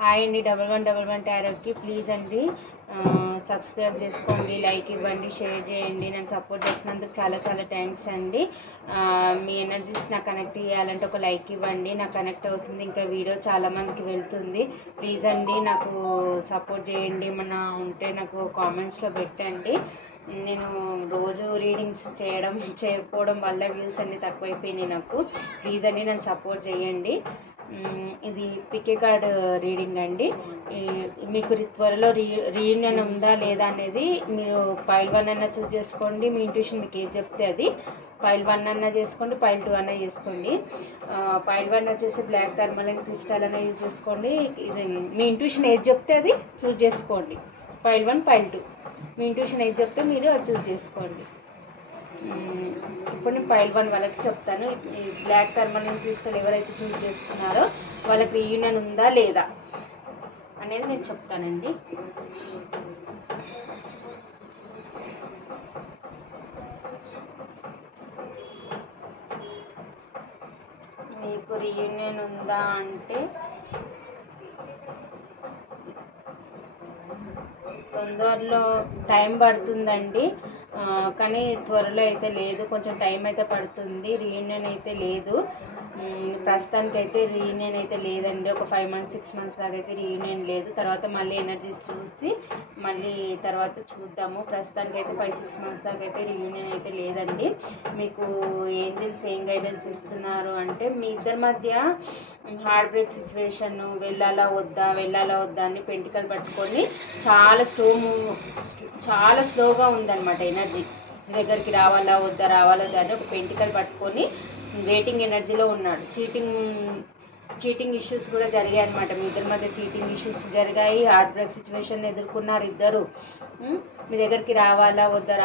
Hi అండి, 1111 టారోకి please అండి subscribe చేసుకోండి, లైక్ ఇవ్వండి, షేర్ చేయండి. నన్ను సపోర్ట్ చేసినందుకు చాలా చాలా థ్యాంక్స్ అండి. మీ ఎనర్జీస్ నాకు కనెక్ట్ చేయాలంటే ఒక లైక్ ఇవ్వండి, నాకు కనెక్ట్ అవుతుంది, ఇంకా వీడియో చాలామందికి వెళ్తుంది. ప్లీజ్ అండి నాకు సపోర్ట్ చేయండి. ఏమన్నా ఉంటే నాకు కామెంట్స్లో పెట్టండి. నేను రోజు రీడింగ్స్ చేయకపోవడం వల్ల వ్యూస్ అన్నీ తక్కువైపోయినాయి నాకు. ప్లీజ్ అండి నన్ను సపోర్ట్ చేయండి. ఇది పికే కార్డ్ రీడింగ్ అండి. మీకు త్వరలో రీయూనియన్ ఉందా లేదా అనేది మీరు పైల్ 1 అన్నా చూస్ చేసుకోండి. మీ ఇంట్యూషన్ మీకు ఏది చెప్తే అది పైల్ 1 అన్నా చేసుకోండి, పైల్ 2 అన్నా చేసుకోండి. పైల్ 1 వచ్చేసి బ్లాక్ టర్మలైన్ క్రిస్టల్ అన్నా యూజ్ చేసుకోండి. ఇది మీ ఇంట్యూషన్ ఏది చెప్తే అది చూస్ చేసుకోండి. పైల్ 1 పైల్ 2 మీ ఇంట్యూషన్ ఏది చెప్తే మీరు అది చూస్ చేసుకోండి. ఇప్పుడు నేను పైల్ 1 వాళ్ళకి చెప్తాను. ఈ బ్లాక్ టర్మలైన్ క్రిస్టల్ ఎవరైతే చూస్ చేసుకున్నారో వాళ్ళకి రీయూనియన్ ఉందా లేదా అనేది నేను చెప్తానండి. మీకు రీయూనియన్ ఉందా అంటే తొందరలో టైం పడుతుందండి, కానీ త్వరలో అయితే లేదు, కొంచెం టైం అయితే పడుతుంది. రీయూనియన్ అయితే లేదు, ప్రస్తుతానికి అయితే రీయూనియన్ అయితే లేదండి. ఒక 5 months 6 months దాకా అయితే రీయూనియన్ లేదు. తర్వాత మళ్ళీ ఎనర్జీస్ చూసి మళ్ళీ తర్వాత చూద్దాము. ప్రస్తుతానికి అయితే 5-6 months దాకా అయితే రీయూనియన్ అయితే లేదండి. మీకు ఏంజెల్స్ ఏం గైడెన్స్ ఇస్తున్నారు అంటే మీ ఇద్దరి మధ్య హార్ట్ బ్రేక్ సిచ్యువేషన్, వెళ్ళాలా వద్దా అని పెంటికల్ పట్టుకొని చాలా స్లోగా ఉందన్నమాట ఎనర్జీ. మీ దగ్గరికి రావాలా వద్దా అని ఒక పెంటికల్ పట్టుకొని వెయిటింగ్ ఎనర్జీలో ఉన్నాడు. చీటింగ్ ఇష్యూస్ కూడా జరిగాయి అనమాట. మీ ఇద్దరి మధ్య చీటింగ్ ఇష్యూస్ జరిగాయి. హార్ట్ బ్రేక్ సిచ్యువేషన్ ఎదుర్కొన్నారు ఇద్దరు. మీ దగ్గరికి రావాలా వద్దా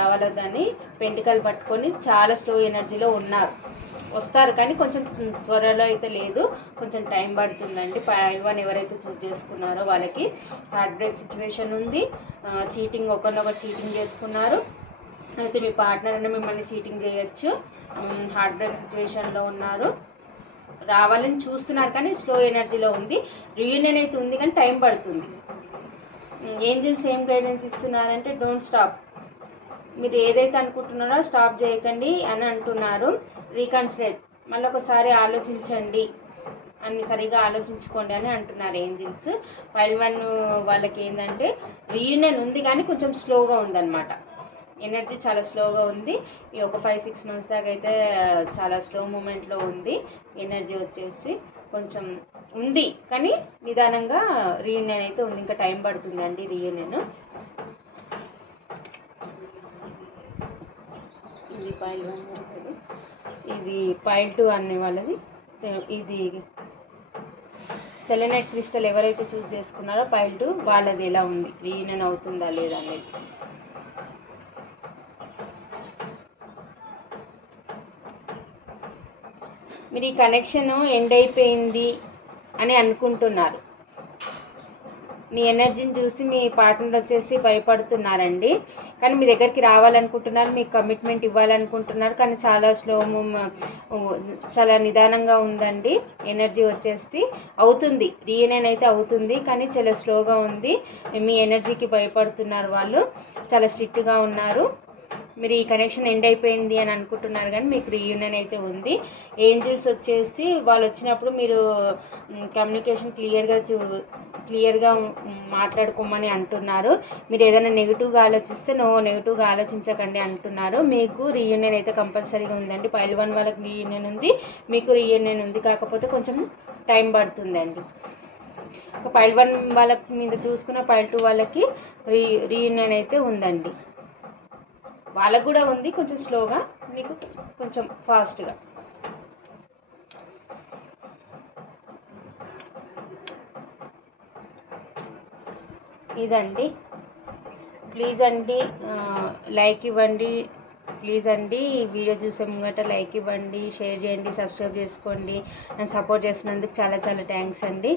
అని పెంటికల్ పట్టుకొని చాలా స్లో ఎనర్జీలో ఉన్నారు. వస్తారు కానీ కొంచెం త్వరలో అయితే లేదు, కొంచెం టైం పడుతుందండి. పైల్ 1 ఎవరైతే చూస్ చేసుకున్నారో వాళ్ళకి హార్ట్ బ్రేక్ సిచ్యువేషన్ ఉంది. ఒకరినొకరు చీటింగ్ చేసుకున్నారు. అయితే మీ పార్ట్నర్ అనే మిమ్మల్ని చీటింగ్ చేయొచ్చు. హార్ట్ బ్రేక్ సిచ్యువేషన్లో ఉన్నారు. రావాలని చూస్తున్నారు కానీ స్లో ఎనర్జీలో ఉంది. రీయూనియన్ అయితే ఉంది కానీ టైం పడుతుంది. ఏంజెల్స్ ఏం గైడెన్స్ ఇస్తున్నారంటే డోంట్ స్టాప్, మీరు ఏదైతే అనుకుంటున్నారో స్టాప్ చేయకండి అని అంటున్నారు. రీకన్సిడర్, మళ్ళీ ఒకసారి ఆలోచించండి, అన్ని సరిగా ఆలోచించుకోండి అని అంటున్నారు ఏంజెల్స్. పైల్ 1 వాళ్ళకి ఏంటంటే రీయూనియన్ ఉంది కానీ కొంచెం స్లోగా ఉందన్నమాట. ఎనర్జీ చాలా స్లోగా ఉంది. ఈ ఒక 5-6 months దాకా అయితే చాలా స్లో మూమెంట్లో ఉంది. ఎనర్జీ వచ్చేసి కొంచెం ఉంది కానీ నిదానంగా రీయూనియన్ అయితే ఉంది. ఇంకా టైం పడుతుందండి రీయూనియన్. ఇది పైల్ 1 వస్తుంది, ఇది పైల్ 2 అనే వాళ్ళది. ఇది సెలెనైట్ క్రిస్టల్ ఎవరైతే చూస్ చేసుకున్నారో పైల్ 2 వాళ్ళది ఎలా ఉంది, రీయూనియన్ అవుతుందా లేదా అనేది. మీరు ఈ కనెక్షన్ ఎండ్ అయిపోయింది అని అనుకుంటున్నారు. మీ ఎనర్జీని చూసి మీ పార్ట్నర్ వచ్చేసి భయపడుతున్నారండి, కానీ మీ దగ్గరికి రావాలనుకుంటున్నారు, మీకు కమిట్మెంట్ ఇవ్వాలనుకుంటున్నారు, కానీ చాలా నిదానంగా ఉందండి. ఎనర్జీ వచ్చేసి అవుతుంది, రీయూనియన్ అయితే అవుతుంది కానీ చాలా స్లోగా ఉంది. మీ ఎనర్జీకి భయపడుతున్నారు, వాళ్ళు చాలా స్ట్రిక్ట్గా ఉన్నారు. మీరు ఈ కనెక్షన్ ఎండ్ అయిపోయింది అని అనుకుంటున్నారు కానీ మీకు రీయూనియన్ అయితే ఉంది. ఏంజెల్స్ వచ్చేసి వాళ్ళు వచ్చినప్పుడు మీరు కమ్యూనికేషన్ క్లియర్గా మాట్లాడుకోమని అంటున్నారు. మీరు ఏదైనా నెగిటివ్గా ఆలోచిస్తే నెగిటివ్గా ఆలోచించకండి అంటున్నారు. మీకు రీయూనియన్ అయితే కంపల్సరీగా ఉందండి. పైల్ 1 వాళ్ళకి రీయూనియన్ ఉంది, మీకు రీయూనియన్ ఉంది, కాకపోతే కొంచెం టైం పడుతుందండి. పైల్ 1 వాళ్ళకి మీద చూసుకున్న పైల్ 2 వాళ్ళకి రీయూనియన్ అయితే ఉందండి. వాళ్ళకు కూడా ఉంది, కొంచెం స్లోగా, మీకు కొంచెం ఫాస్ట్గా. ఇదండి, ప్లీజ్ అండి లైక్ ఇవ్వండి. ప్లీజ్ అండి ఈ వీడియో చూసే ముంగట లైక్ ఇవ్వండి, షేర్ చేయండి, సబ్స్క్రైబ్ చేసుకోండి. నన్ను సపోర్ట్ చేసినందుకు చాలా చాలా థ్యాంక్స్ అండి.